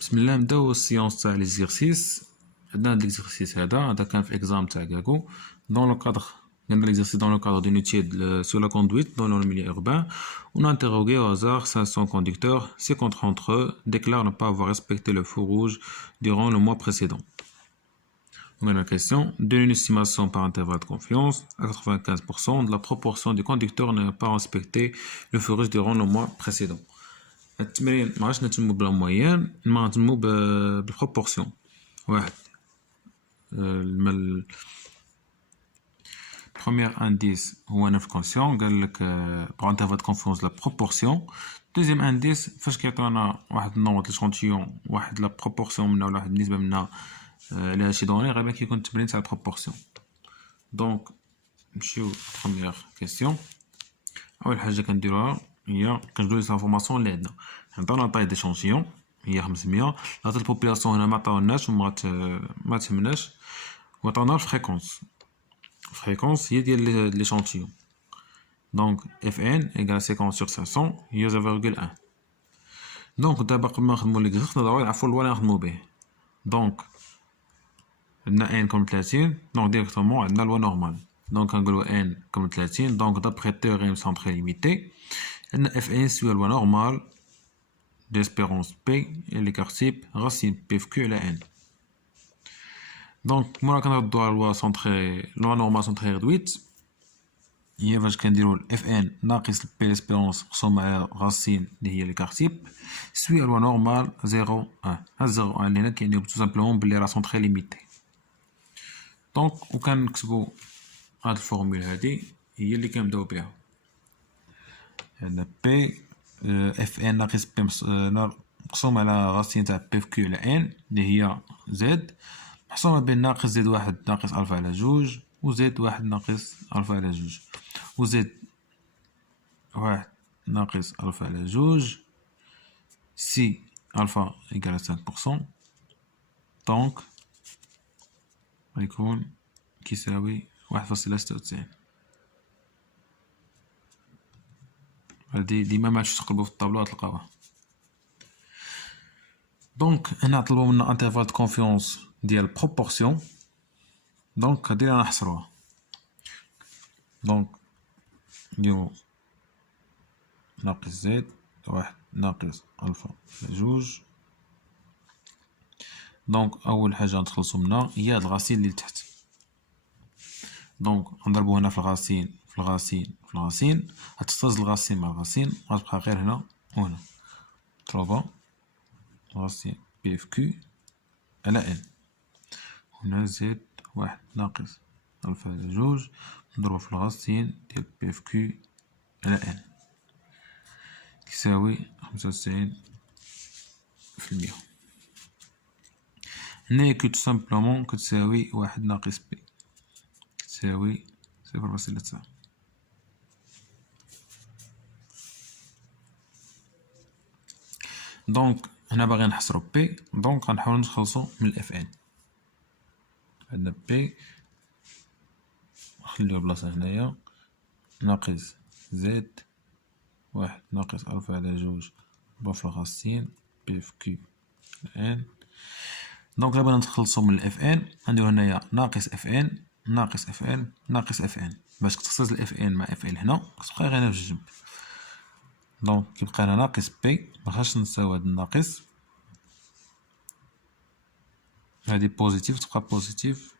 بسم الله. نبداو السيونس تاع ليزيرسيس. عندنا هاد ليزيرسيس هذا كان في اكزام تاع كاكو دون لو كادر. عندنا ليزيرسيس دون لو كادر دون étude sur la conduite dans le milieu urbain. On a interrogé au hasard 500 conducteurs. 50 d'entre eux déclarent ne pas avoir respecté le feu rouge durant le mois précédent. On a la question: donne une estimation par intervalle de confiance à 95% de la proportion des conducteurs n'ayant pas respecté le feu rouge durant le mois précédent. التمرين ما عادش نتمو بلا موين، ما نتمو بالبروبورسيون. واحد premier indice هو انا في كونسيون قال لك بغا انترفال دو كونفيونس لا بروبورسيون. دوزيام انديس فاش كيعطيونا واحد النوع ديال شونتيون واحد لا بروبورسيون منها ولا واحد النسبه منها على شي دوني غالبا كيكون التمرين تاع البروبورسيون. دونك نمشيو بروميير كيسيون. اول حاجه كنديروها هي كنجبدو لي انفورماسيون اللي عندنا. عطاونا طاي ديشونتيون هي 500. لا البوبولاسيون هنا ما عطاوناش وما تهمناش، وعطاونا الفريكونس. الفريكونس هي ديال ليشونتيون. دونك اف ان ايكال 50 sur 500 هي 0.1. دونك دابا قبل ما نخدمو لي كزاخ نضربو نعرفو الوا اللي نخدمو به. دونك عندنا ان كوم 30، دونك ديريكتومون عندنا الوا نورمال. دونك كنقولو ان كوم 30. دونك دابخي تيوريم سونتري ليميتي عندنا اف ان سوى الوا نورمال d'espérance P et l'écart type racine P Q على N. دونك مورا كنردو على لوا سونطري لوا نورمال سونطري ريدويت هي فاش كنديرو اف ان ناقص بي ليسبيرونس مقسوم على راسين اللي هي ليكار تيب سوي لوا نورمال 0 1. هاد 0 1 اللي هنا كيعني تو سامبلومون بلي راه سونطري ليميتي. دونك وكنكتبو هاد الفورمول هادي هي اللي كنبداو بها. عندنا بي اف ان ناقص بي مقسوم على راسين تاع بي في كيو على ان اللي هي زد محسومه بين ناقص زد واحد ناقص الفا على جوج وزد واحد ناقص الفا على جوج وزد واحد ناقص الفا على جوج سي الفا ايكال 5%. دونك غيكون كيساوي 1.96. هادي ديما ما تقلبوا في الطابلو تلقاوها. دونك هنا طلبوا منا انترفال دو كونفيونس ديال بروبورسيون. دونك هادي رانا نحصروها. دونك نديرو ناقص زد واحد ناقص الفا على جوج. دونك اول حاجه نتخلصو منها هي هاد الغاسين اللي تحت. دونك نضربو هنا في الغاسين في الغاسين في الغاسين غتختزل الغاسين مع الغاسين غتبقى غير هنا وهنا 3 غاسين بي اف كيو على ان. هنا زد واحد ناقص الفا على جوج نضربو في الغاسين ديال بي اف كيو على ان يساوي 95%. هنايا كو تو سامبلومون كتساوي واحد ناقص بي تساوي 0.9. دونك هنا باغي نحصرو بي. دونك غنحاولو نتخلصو من الاف ان. عندنا بي نخليو بلاصه هنايا ناقص زد واحد ناقص الفا على جوج ضرب الغاسين بي اف كيو ان. دونك دابا نتخلصو من الاف ان غنديرو هنايا ناقص اف ان ناقص اف ان ناقص اف ان باش تخصص الاف ان مع اف ان هنا كتبقى غير هنا في الجنب. دونك كيبقى لنا ناقص بي مخاصش نساو هاد الناقص هادي بوزيتيف تبقى بوزيتيف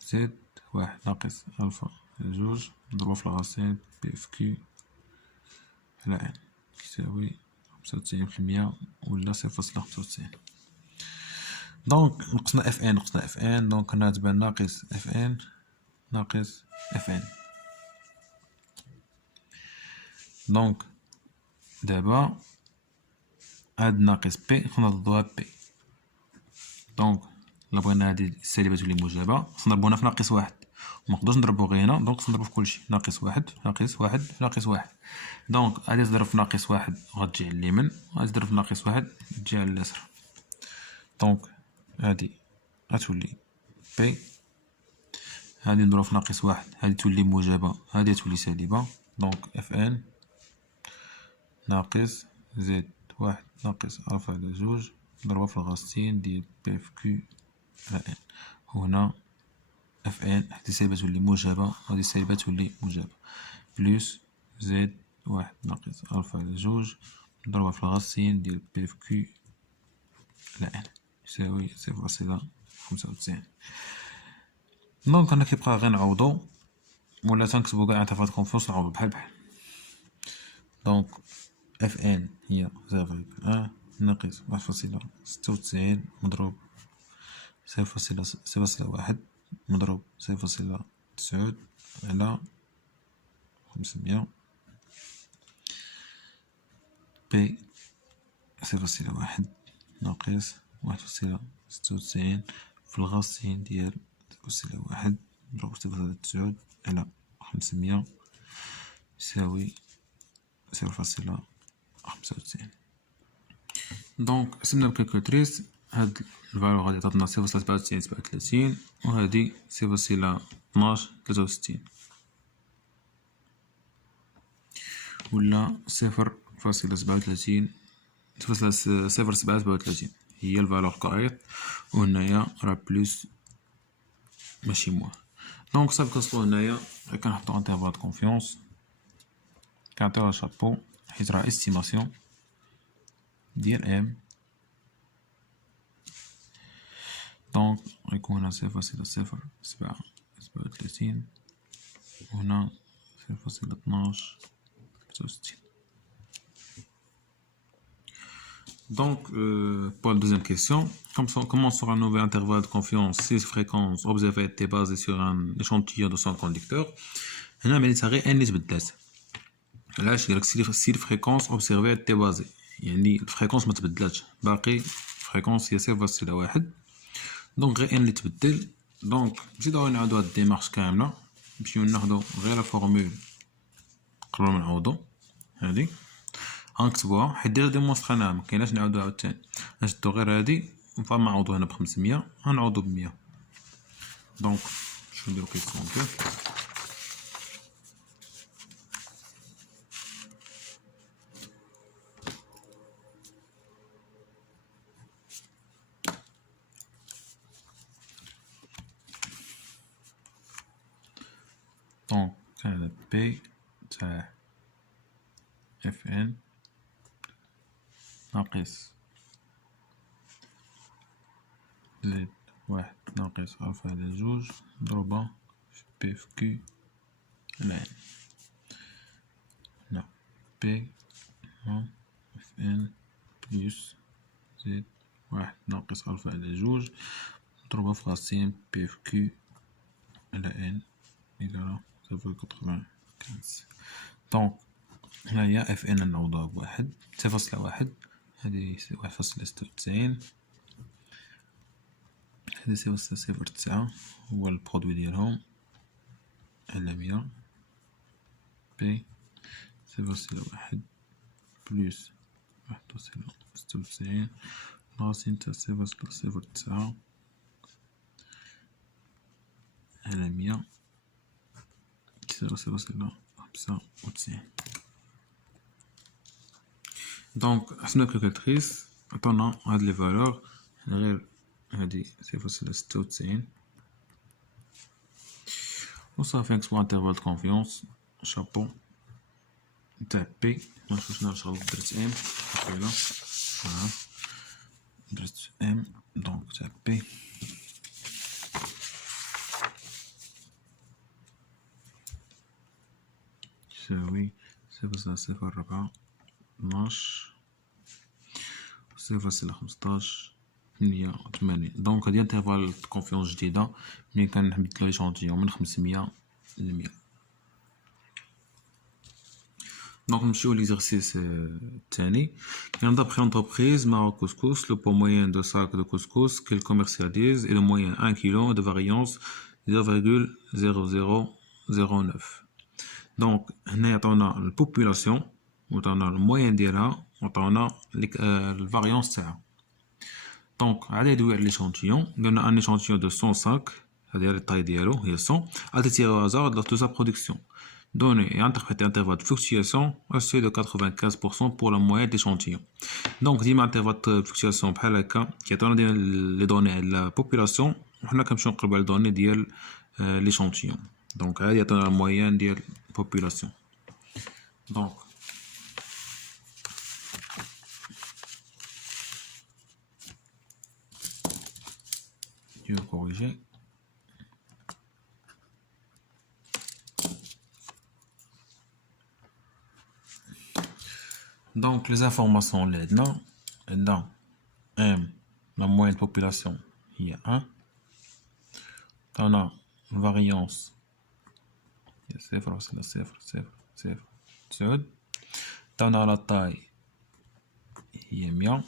زد واحد ناقص الفا على جوج نضربو في الغاسين بي اف كيو على ان كيساوي 95% ولا 0.95. دونك نقصنا اف ان نقصنا اف ان. دونك هنا تبان ناقص اف ان ناقص اف ان. دونك دابا هاد ناقص بي نضربوها بي. دونك الا بغينا هادي السالبه تولي موجبه خصنا نضربو هنا في ناقص واحد ومنقدرش نضربو غير هنا. دونك خصنا نضربو في كلشي ناقص واحد ناقص واحد ناقص واحد. دونك هادي تضرب في ناقص واحد غتجي على اليمين وهادي تضرب في ناقص واحد تجي على اليسار. دونك هادي غتولي بي هادي نضرب في ناقص واحد هادي تولي موجبه هادي تولي سالبه. دونك اف ان ناقص زد واحد ناقص الفا على جوج مضروبة في الغاستين ديال بي اف كيو على ان. هنا اف ان هادي السالبة تولي موجبة وهادي السالبة تولي موجبة بلوس زد واحد ناقص ألفا على جوج مضروبة في الغاستين ديال بي اف كيو على ان يساوي 0.95. دونك هنا كيبقى غير نعوضو ولا تنكتبو قاع انترفال كونفيونس نعوضو بحال بحال. دونك اف ان هي 0.1 ناقص 1.96 مضروب 0.1 مضروب 0.9 على 500 بي 0.1 ناقص 1.96 في الغاستين ديال 0.1 مضروب 0.9 على 500 يساوي 0.95. دونك قسمنا بالكالكولاتريس هاد الفالور غادي تعطينا 0.97 وهادي 0.1263 ولا 0.37 0.37 هي الفالور كايط وهنايا راه بلوس ماشي موان. دونك صافي كنوصلو هنايا كنحطو انترفال د كونفيونس كنعطيوها شابو حيت راه استيماسيون ديال ام. دونك غيكون هنا 0.037 وهنا 0.1263. Donc, pour la deuxième question, comment sera un nouvel intervalle de confiance si fréquence observée était basée sur un échantillon de 100 conducteurs. هنا معناتها غير ان اللي تبدلات. علاش قالك سي الفريكونس اوبسيرفي تي بازي يعني الفريكونس ما تبدلاتش باقي الفريكونس هي 0.1. دونك غير ان اللي تبدل. دونك نزيدو نعاودو هاد الديمارش كامله نمشيو ناخدو غير لا فورمول قبل ما نعوضو هادي غنكتبوها حيت ديجا ديمونستريناها مكايناش نعاودو عاوتاني نشدو غير هادي فما نعوضو هنا ب500 غنعوضو ب100. دونك شنو نديرو كيسيون كيف دونك كانت بي تاع اف ان ناقص زد واحد ناقص ألفا على جوج مضروبة في بي اف كيو على ان. هنا بي اف ان بلس زد واحد ناقص ألفا على جوج مضروبة في غاستين بي اف كيو على ان إيكالا 0.95. دونك هنايا اف ان نعوضوها بواحد 0.1 هادي 1.96 هادي 0.09 هو البرودوي ديالهم على 100 بي 0.1 بلس 1.96 ناقصين تا 0.09 على 100 0.95. دونك حسبنا الكالكولاتريس عطانا هاد لي فالور غير هادي 0.96 وصافي نكتبو انترفال د كونفيونس شابو نتاع بي منشوفش نشغل درت ام قبيله درت ام دونك تاع بي يساوي 0.04 12 0.15 88. دونك هادي انترفال د كونفيونس جديدة ملي كنبدلو ليشونتيون من 500 ل 100. دونك نمشيو ليزيرسيس الثاني. كاين d'après l'entreprise Maroc Couscous le poids moyen de sac de couscous qu'elle commercialise est de moyenne 1 kg de variance 0.0009. دونك هنا يعطونا البوبولاسيون وعطونا الموين ديالها وعطونا الفاريونس تاعها. دونك عاد يدوي على ليشونتيون قلنا ان échantillon de 100 sacs هذه هي الطاي ديالو هي 100 a été tiré au hasard lors de sa production. donné et interprété intervalle de fluctuation au-dessus de 95% pour la moyenne d'échantillon. Donc ديما intervalle de fluctuation بحال هكا كيعطيونا les données de la population وحنا كنمشيو نقلبوا على les données ديال l'échantillon. Donc هادي يعطينا la moyenne ديال population. Donc je vais corriger. Donc les informations là-dedans, dans M, la moyenne de population, il y a 1. On a une variance, il y a 0, c'est la 0, 0, 0, 0. On a la taille, il y a 100.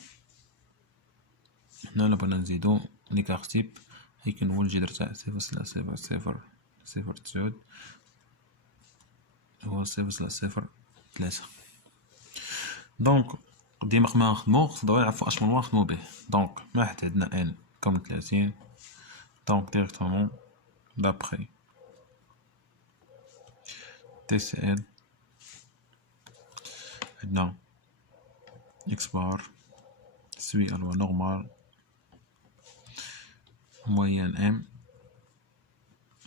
هنا نبغي نزيدو l'écart type هيكون هو الجذر تاع 0 سلا 0 0 0 9 هو 0 سلا 0 3. دونك ديما ما نخدمو خصنا نعرفو اش من نخدمو به. دونك واحد عندنا ان كوم 30. دونك ديريكتومون دابخي تي سي ال عندنا اكس بار سوي الوا نورمال moyenne M,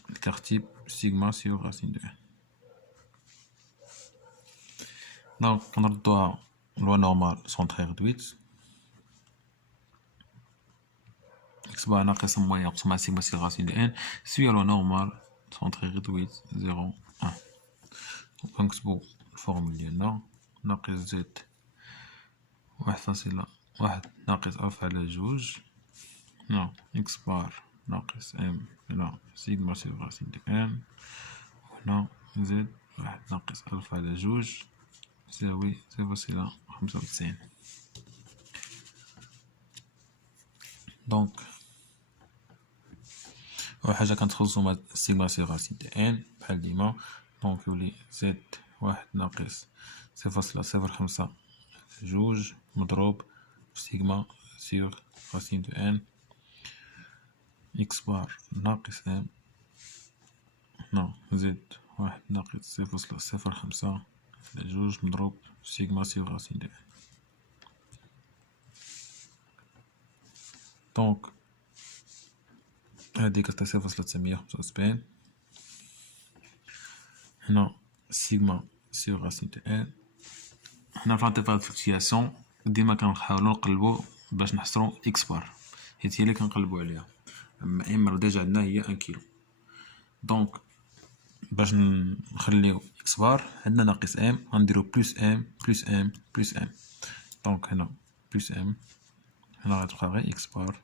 l'écart type sigma sur racine de 1. Donc, on a la loi normale sont très réduites. X bar ناقص moyenne قسمة sigma sur racine de 1 suit la loi normale sont très réduites 0 1. Donc c'est pour formule ديالنا ناقص زد 1.1 ناقص ألف على جوج. Non, x bar ناقص m هنا سيجما سي راسين ديال m وهنا زد 1 ناقص ألف على جوج يساوي 0.95. دونك أول حاجة كنتخلصو مع سيجما سي راسين ديال n بحال ديما. دونك يولي زد 1 ناقص 0.05 جوج مضروب في سيجما سيغ راسين ديال n إكس بار ناقص M هنا زد 1 ناقص 0.05 على جوج مضروب في سيجما سي راسين ديال N. دونك هادي كتعطي 0.975 هنا سيجما سي راسين ديال N. هنا في انترفال فلكتياسيون ديما كنحاولو نقلبو باش نحصرو إكس بار حيت هي اللي كنقلبو عليها. اما ام ديجا عندنا هي 1 كيلو. دونك باش نخليو اكس بار عندنا ناقص ام غنديرو بلس ام بلس ام بلس ام. دونك هنا بلس ام هنا غتبقى غير اكس بار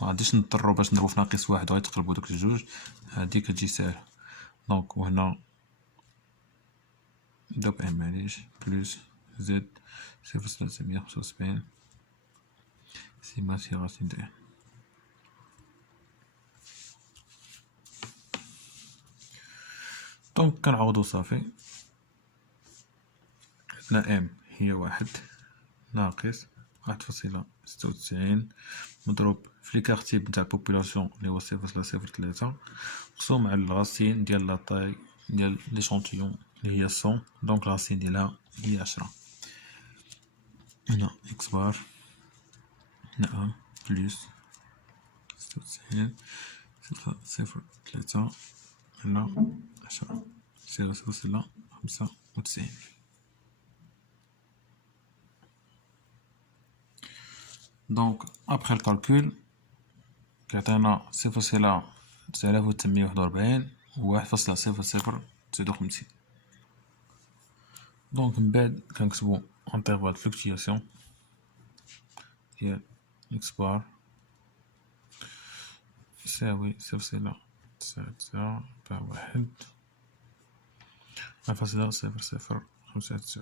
مغاديش نضطرو باش نضربو في ناقص واحد وغيتقلبو دوك الجوج هادي كتجي ساهلة. دونك وهنا نضرب ام معليش بلس زد 0.975 سيما سي راسين ديال دونك كنعوضو صافي. عندنا ام هي 1 ناقص 1.96 مضروب في ليكار تيب نتاع البوبولاسيون اللي هو 0.03 مقسوم على الغاسين ديال لا طاي ديال ليشونتيون اللي هي 100. دونك الغاسين ديالها هي 10. هنا اكس بار هنا بلس 96 0.03 هنا 10 0.95. Donc après le calcul كيعطينا 0.941 و 1.0059. دونك من بعد كنكتبو انترفال فلكتياسيون ديال اكس بار يساوي 0.99 بتاع 1 0.0059.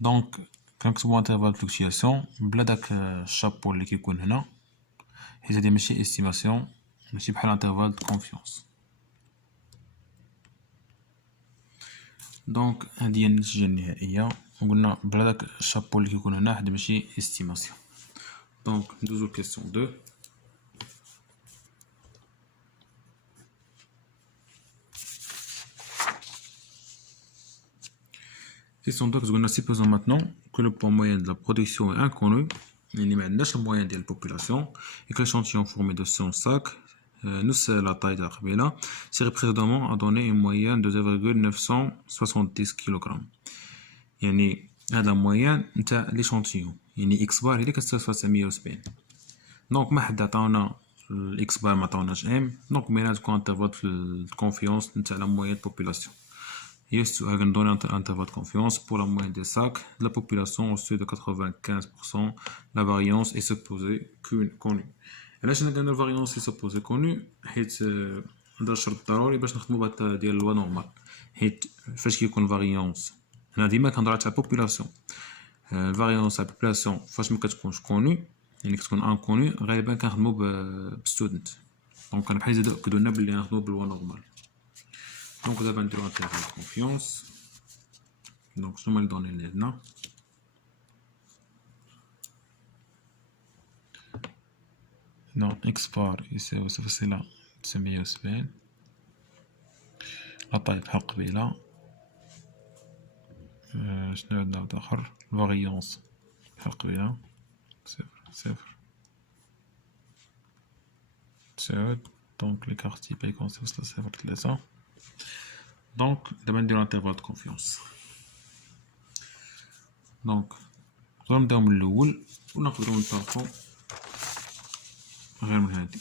دونك كنكتبو انترفال فلكتياسيون بلا داك الشابو اللي كيكون هنا حيت هادي ماشي استيماسيون ماشي بحال انترفال دو كونفيونس. دونك هادي هي النتيجة النهائية وقلنا بلا داك الشابو اللي كيكون هنا هادي ماشي استيماسيون. دونك ندوزو كيسيون 2. Question 2 قلنا supposons maintenant que le poids moyen de la production est inconnu, يعني ما عندناش الموين ديال البوبولاسيون et que l'échantillon formé de 100 sacs نفس la taille تاع قبيله serait précédemment a donné une moyenne de 0,970 kg. يعني هذا موين نتاع l'échantillon يعني x بار هي اللي كتساوي 970. دونك ما حد عطاونا الاكس بار ما عطاوناش ام، دونك بينا تكون انترفال في الكونفيونس نتاع لا موين بوبولاسيون. هي السؤال كندوني انترفال de confiance pour la moyenne des sacs de la population au-dessus de 95%. La variance est supposée connue. علاش انا قلنا الفاريونس est supposée connue؟ حيت هذا الشرط ضروري باش نخدمو بهاد ديال اللوا نورمال، حيت فاش كيكون فاريونس هنا ديما كنهضر على بوبولاسيون. الفاريونس تاع بوبولاسيون فاش ما كتكونش كوني يعني كتكون انكوني غالبا كنخدمو بستودنت، دونك انا بحال كدونا بلي نخدمو باللوا نورمال. دونك دابا نديرو انترفال كونفيونس. دونك شنو هما لي دوني اللي عندنا؟ هنا اكس بار يساوي 0.970. لا طاي بحال قبيله. شنو عندنا واحد اخر؟ الفاريونس بحال قبيله 0.9. دونك l'écart type يكون 0.03. دونك دابا نديرو انترفال دو كونفيونس. دونك نقدرو نبداو من الاول ولا نقدرو نطلقو غير من هادي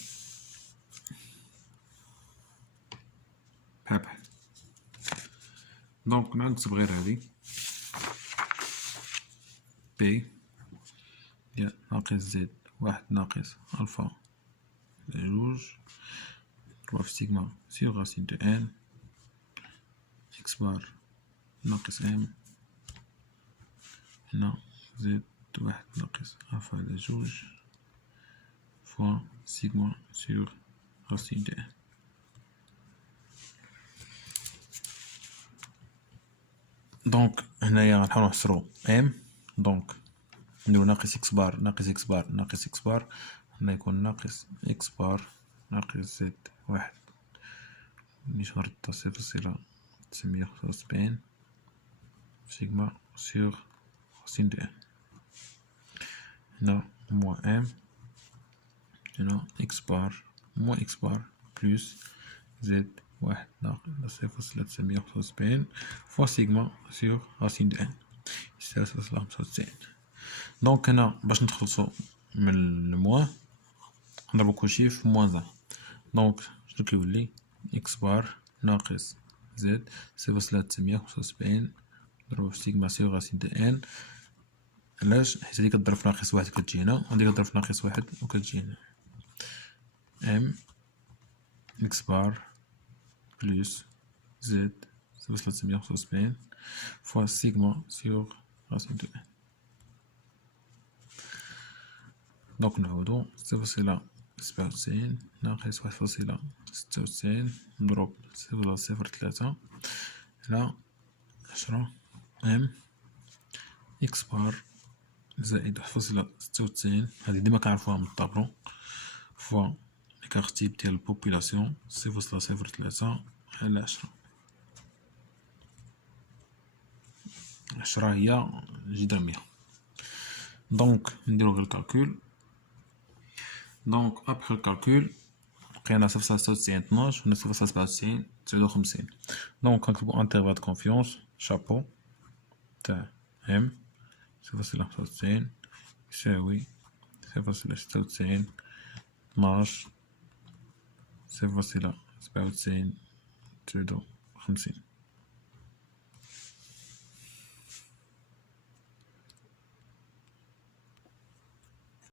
بحال. دونك نكتب غير هادي بي ديال ناقص زد واحد ناقص الفا جوج 3 في سيغما سيغ راسين دو ان اكس بار ناقص ام هنا زد واحد ناقص الفا على جوج فوا سيغما سيغ راسين دو ان. دونك هنايا غنحاولو نحصرو ام. دونك نديرو ناقص اكس بار ناقص اكس بار ناقص اكس بار، هنا يكون ناقص اكس بار ناقص زد واحد نيش نرد 0.975 سيغما سيغ راسين دو ان. هنا موان ام هنا اكس بار موان اكس بار بلوس زد واحد ناقص 0.975 فوا سيغما سيغ راسين دو ان يساوي 0.95. دونك هنا باش نتخلصو من الموان نضربو كلشي في موان زان. دونك شنو كيولي اكس بار ناقص زد 0.975 نضربو في سيغما سيغ راسين دو ان. علاش؟ حيت هادي كضرب في ناقص واحد كتجي هنا وهادي كضرب في ناقص واحد وكتجي هنا. ام اكس بار بلوس زد 0.975 فوا سيغما سيغ راسين دو ان. دونك نعودو 0.97 ناقص 1.96 نضرب 0.03 على 10 ام اكس بار زائد 1.96 هادي ديما كنعرفوها من الطابلو فوا l'écart type ديال البوبولاسيون 0.03 على 10. 10 هي جذر 100. دونك نديرو غير الكالكول. دونك ابخي الكالكول لقينا 0.96 12 و 0.97 59. دونك كنكتبو انترفال دو كونفيونس شابو تاع ام 0.95 يساوي 0.96 12 0.97 59.